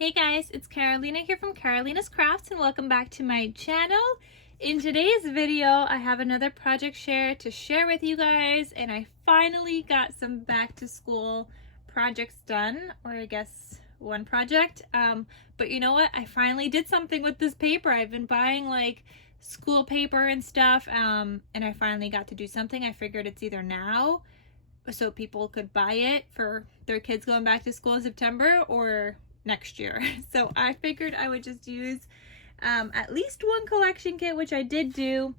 Hey guys, it's Carolina here from KarolinasKrafts and welcome back to my channel. In today's video, I have another project to share with you guys, and I finally got some back to school projects done, or I guess one project. But you know what? I finally did something with this paper. I've been buying like school paper and stuff, and I finally got to do something. I figured it's either now so people could buy it for their kids going back to school in September, or next year. So I figured I would just use at least one collection kit, which I did do.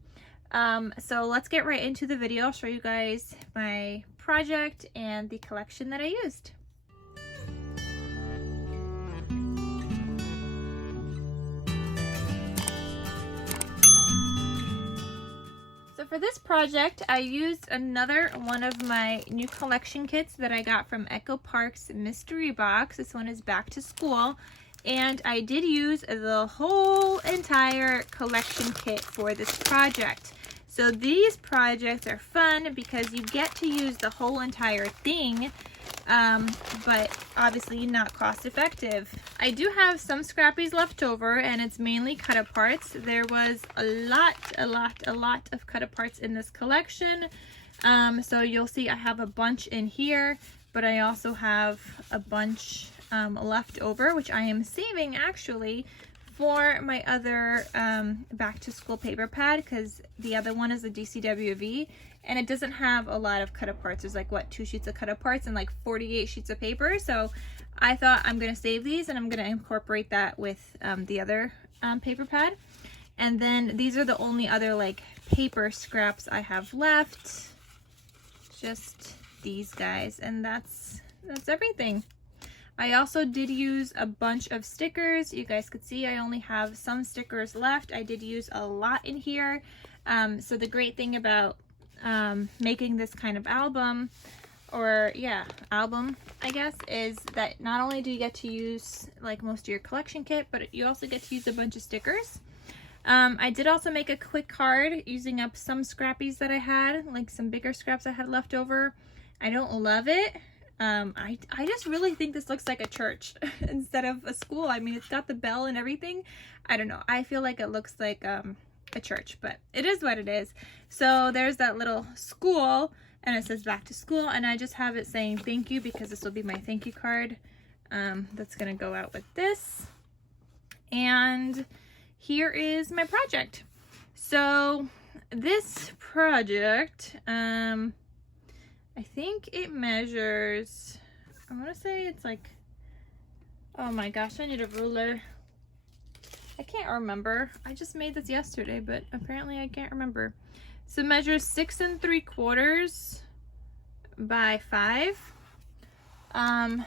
So let's get right into the video. I'll show you guys my project and the collection that I used. So for this project, I used another one of my new collection kits that I got from Echo Park's mystery box. This one is back to school, and I did use the whole entire collection kit for this project. So these projects are fun because you get to use the whole entire thing, but obviously not cost effective. I do have some scrappies left over, and it's mainly cut aparts. There was a lot of cut aparts in this collection. So you'll see I have a bunch in here, but I also have a bunch left over, which I am saving actually for my other back to school paper pad, because the other one is a DCWV and it doesn't have a lot of cut aparts. There's like, what, 2 sheets of cut aparts and like 48 sheets of paper. So I thought I'm going to save these and I'm going to incorporate that with the other paper pad. And then these are the only other like paper scraps I have left. Just these guys, and that's everything. I also did use a bunch of stickers. You guys could see I only have some stickers left. I did use a lot in here. So the great thing about making this kind of album, or yeah, album, I guess, is that not only do you get to use like most of your collection kit, but you also get to use a bunch of stickers. I did also make a quick card using up some scrappies that I had, like some bigger scraps I had left over. I don't love it. I just really think this looks like a church instead of a school. I mean, it's got the bell and everything. I don't know. I feel like it looks like a church, but it is what it is. So there's that little school, and it says back to school, and I just have it saying thank you because this will be my thank you card. That's gonna go out with this. And here is my project. So this project, I think it measures, I'm gonna say it's like, oh my gosh, I need a ruler. I can't remember. I just made this yesterday, but apparently I can't remember. So it measures 6 3/4 by 5.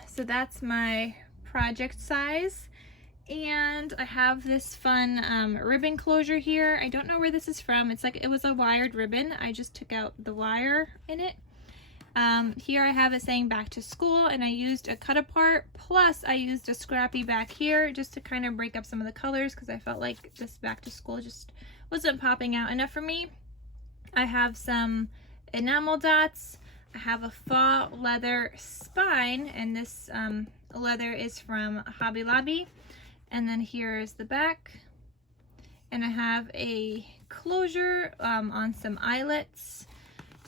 So that's my project size. And I have this fun ribbon closure here. I don't know where this is from. It's like, it was a wired ribbon. I just took out the wire in it. Here I have it saying back to school, and I used a cut apart, plus I used a scrappy back here just to kind of break up some of the colors, because I felt like this back to school just wasn't popping out enough for me. I have some enamel dots. I have a faux leather spine, and this leather is from Hobby Lobby. And then here is the back, and I have a closure on some eyelets.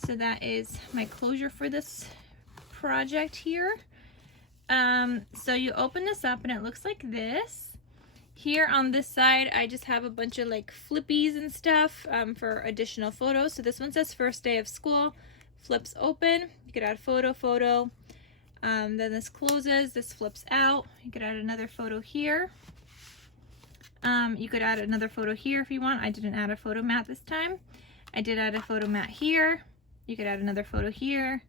So that is my closure for this project here. So you open this up and it looks like this. Here on this side, I just have a bunch of like flippies and stuff for additional photos. So this one says first day of school, flips open, you could add photo. Then this closes, this flips out. You could add another photo here. You could add another photo here if you want. I didn't add a photo mat this time. I did add a photo mat here. You could add another photo here,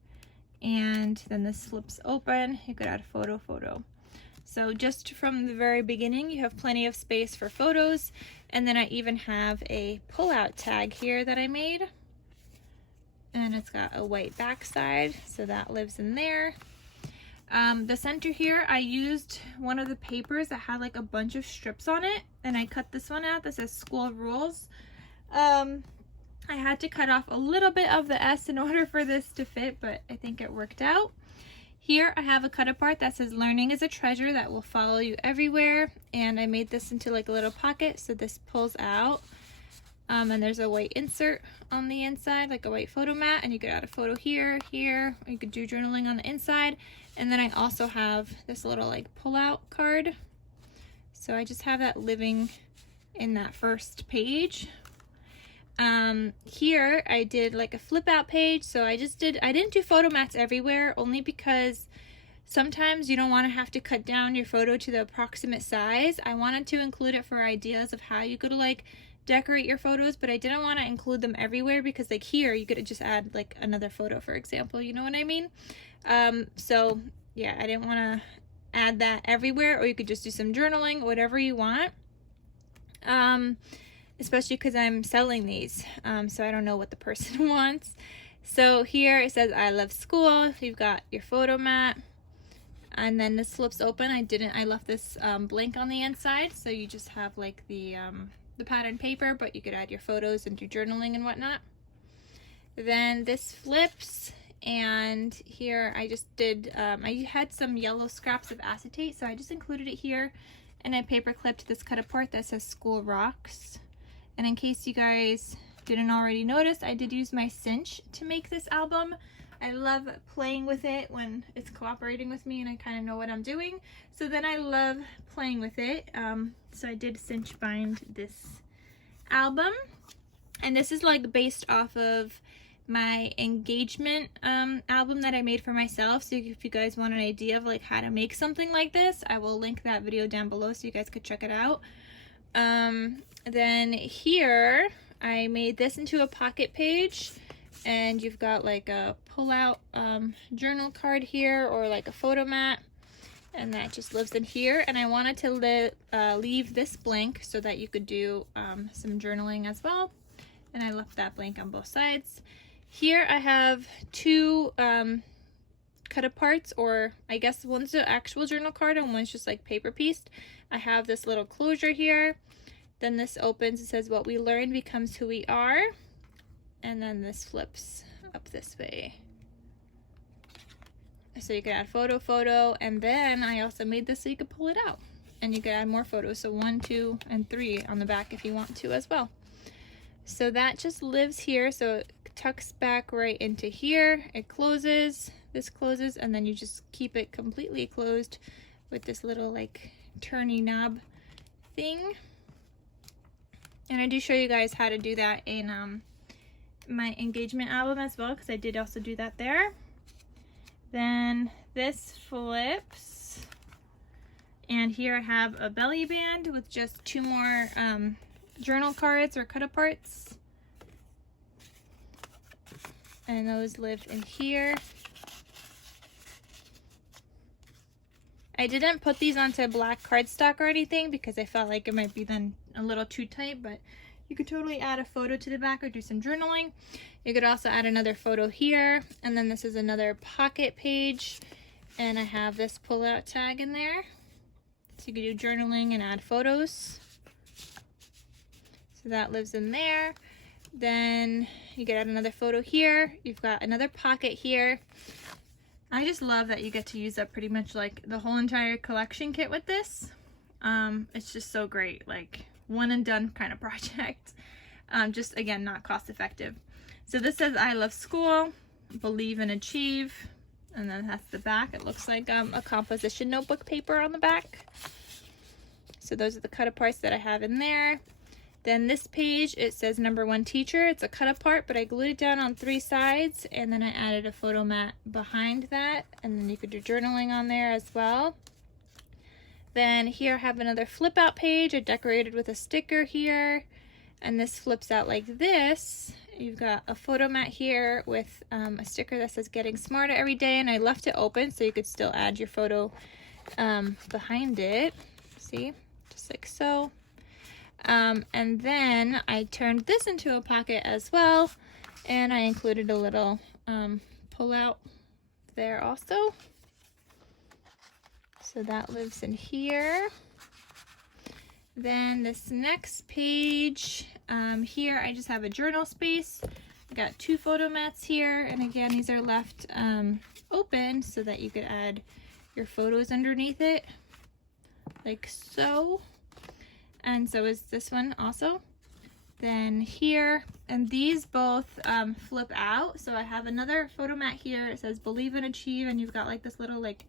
and then this flips open. You could add photo. So just from the very beginning, you have plenty of space for photos. And then I even have a pull-out tag here that I made, and it's got a white backside, so that lives in there. The center here, I used one of the papers that had like a bunch of strips on it, and I cut this one out that says School Rules. I had to cut off a little bit of the S in order for this to fit, but I think it worked out. Here I have a cut apart that says learning is a treasure that will follow you everywhere, and I made this into like a little pocket, so this pulls out. And there's a white insert on the inside, like a white photo mat, and you could add a photo here, here, or you could do journaling on the inside. And then I also have this little like pull-out card. So I just have that living in that first page. Here I did like a flip out page, so I didn't do photo mats everywhere, only because sometimes you don't want to have to cut down your photo to the approximate size. I wanted to include it for ideas of how you could like decorate your photos, but I didn't want to include them everywhere because like here you could just add like another photo, for example, you know what I mean? So yeah, I didn't want to add that everywhere, or you could just do some journaling, whatever you want. Especially because I'm selling these, so I don't know what the person wants. So here it says I love school. You've got your photo mat, and then this flips open. I left this blank on the inside, so you just have like the pattern paper, but you could add your photos and do journaling and whatnot. Then this flips, and here I just did, I had some yellow scraps of acetate, so I just included it here, and I paper clipped this cut apart that says School Rocks. And in case you guys didn't already notice, I did use my Cinch to make this album. I love playing with it when it's cooperating with me and I kind of know what I'm doing. So then I love playing with it. So I did Cinch bind this album. And this is like based off of my engagement album that I made for myself. So if you guys want an idea of like how to make something like this, I will link that video down below so you guys could check it out. Then here I made this into a pocket page, and you've got like a pull-out journal card here, or like a photo mat, and that just lives in here. And I wanted to leave this blank so that you could do some journaling as well, and I left that blank on both sides. Here I have two cut aparts, or I guess one's the actual journal card and one's just like paper pieced. I have this little closure here. Then this opens, it says what we learn becomes who we are. And then this flips up this way. So you could add photo, and then I also made this so you could pull it out. And you could add more photos, so 1, 2, and 3 on the back if you want to as well. So that just lives here, so it tucks back right into here. It closes, this closes, and then you just keep it completely closed with this little like turny knob thing. And I do show you guys how to do that in my engagement album as well, because I did also do that there. Then this flips, and here I have a belly band with just 2 more journal cards or cut aparts, and those live in here. I didn't put these onto black cardstock or anything because I felt like it might be then a little too tight, but you could totally add a photo to the back or do some journaling. You could also add another photo here, and then this is another pocket page, and I have this pull-out tag in there. So you could do journaling and add photos. So that lives in there. Then you could add another photo here. You've got another pocket here. I just love that you get to use up pretty much like the whole entire collection kit with this. It's just so great, like one and done kind of project. Just again, not cost effective. So this says I love school, believe and achieve, and then that's the back. It looks like a composition notebook paper on the back. So those are the cut aparts that I have in there. Then this page, it says number 1 teacher. It's a cut apart, but I glued it down on 3 sides, and then I added a photo mat behind that, and then you could do journaling on there as well. Then here I have another flip out page. I decorated with a sticker here, and this flips out like this. You've got a photo mat here with a sticker that says getting smarter every day, and I left it open so you could still add your photo behind it. See, just like so. And then I turned this into a pocket as well, and I included a little pull out there also. So that lives in here. Then this next page, here I just have a journal space. I got 2 photo mats here, and again, these are left open so that you could add your photos underneath it, like so. And so is this one also. Then here, and these both flip out. So I have another photo mat here. It says Believe and Achieve, and you've got like this little like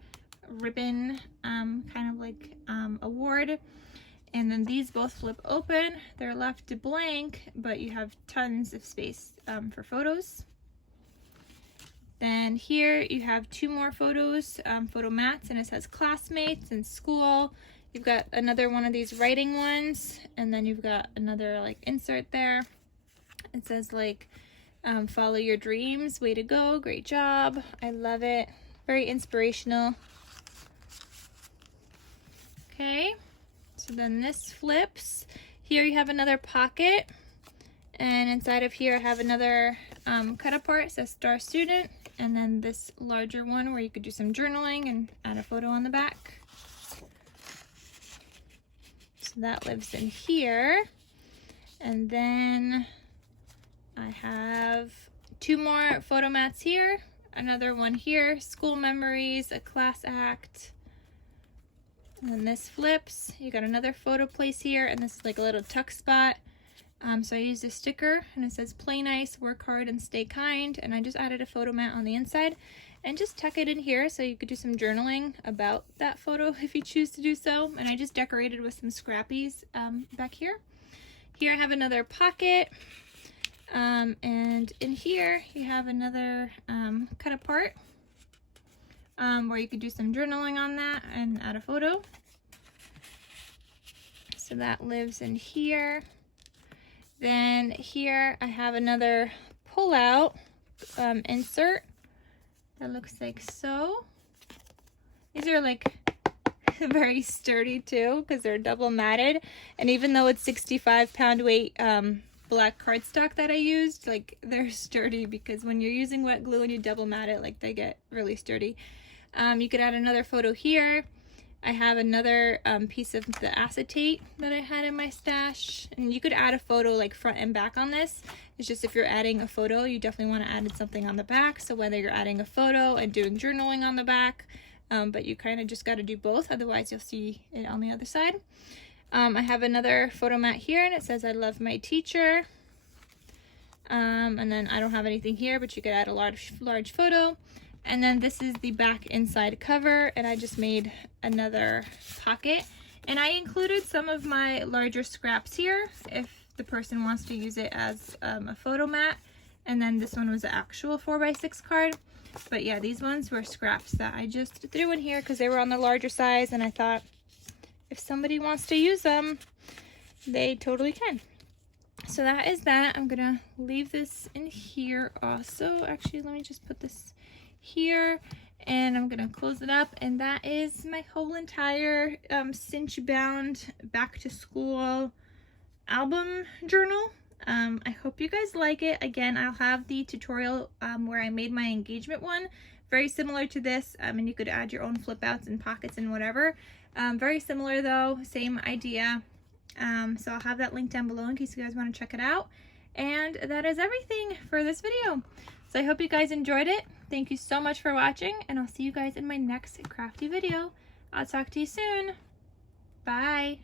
ribbon kind of like award. And then these both flip open. They're left blank, but you have tons of space for photos. Then here you have two more photos, photo mats, and it says classmates and school. You've got another one of these writing ones, and then you've got another like insert there. It says like follow your dreams, way to go, great job. I love it. Very inspirational. Okay, so then this flips. Here you have another pocket, and inside of here I have another cut apart. It says Star Student, and then this larger one where you could do some journaling and add a photo on the back. So that lives in here. And then I have two more photo mats here, another one here, school memories, a class act. And then this flips. You got another photo place here, and this is like a little tuck spot. So I used a sticker, and it says play nice, work hard, and stay kind. And I just added a photo mat on the inside and just tuck it in here so you could do some journaling about that photo if you choose to do so. And I just decorated with some scrappies back here. Here I have another pocket, and in here you have another cut apart where you could do some journaling on that and add a photo. So that lives in here. Then here I have another pull-out insert that looks like so. These are like very sturdy too because they're double matted, and even though it's 65-pound weight black cardstock that I used, like they're sturdy because when you're using wet glue and you double mat it, like they get really sturdy. You could add another photo here. I have another piece of the acetate that I had in my stash, and you could add a photo like front and back on this. It's just if you're adding a photo, you definitely want to add something on the back. So whether you're adding a photo and doing journaling on the back, but you kind of just got to do both, otherwise you'll see it on the other side. I have another photo mat here, and it says I love my teacher. And then I don't have anything here, but you could add a large photo. And then this is the back inside cover, and I just made another pocket. And I included some of my larger scraps here if the person wants to use it as a photo mat. And then this one was an actual 4x6 card. But yeah, these ones were scraps that I just threw in here because they were on the larger size, and I thought if somebody wants to use them, they totally can. So that is that. I'm gonna leave this in here also. Actually, let me just put this here, and I'm gonna close it up, and that is my whole entire cinch bound back to school album journal. I hope you guys like it. Again, I'll have the tutorial where I made my engagement one, very similar to this, and you could add your own flip outs and pockets and whatever. Very similar though, same idea. So I'll have that link down below in case you guys want to check it out. And that is everything for this video. So I hope you guys enjoyed it. Thank you so much for watching, and I'll see you guys in my next crafty video. I'll talk to you soon. Bye.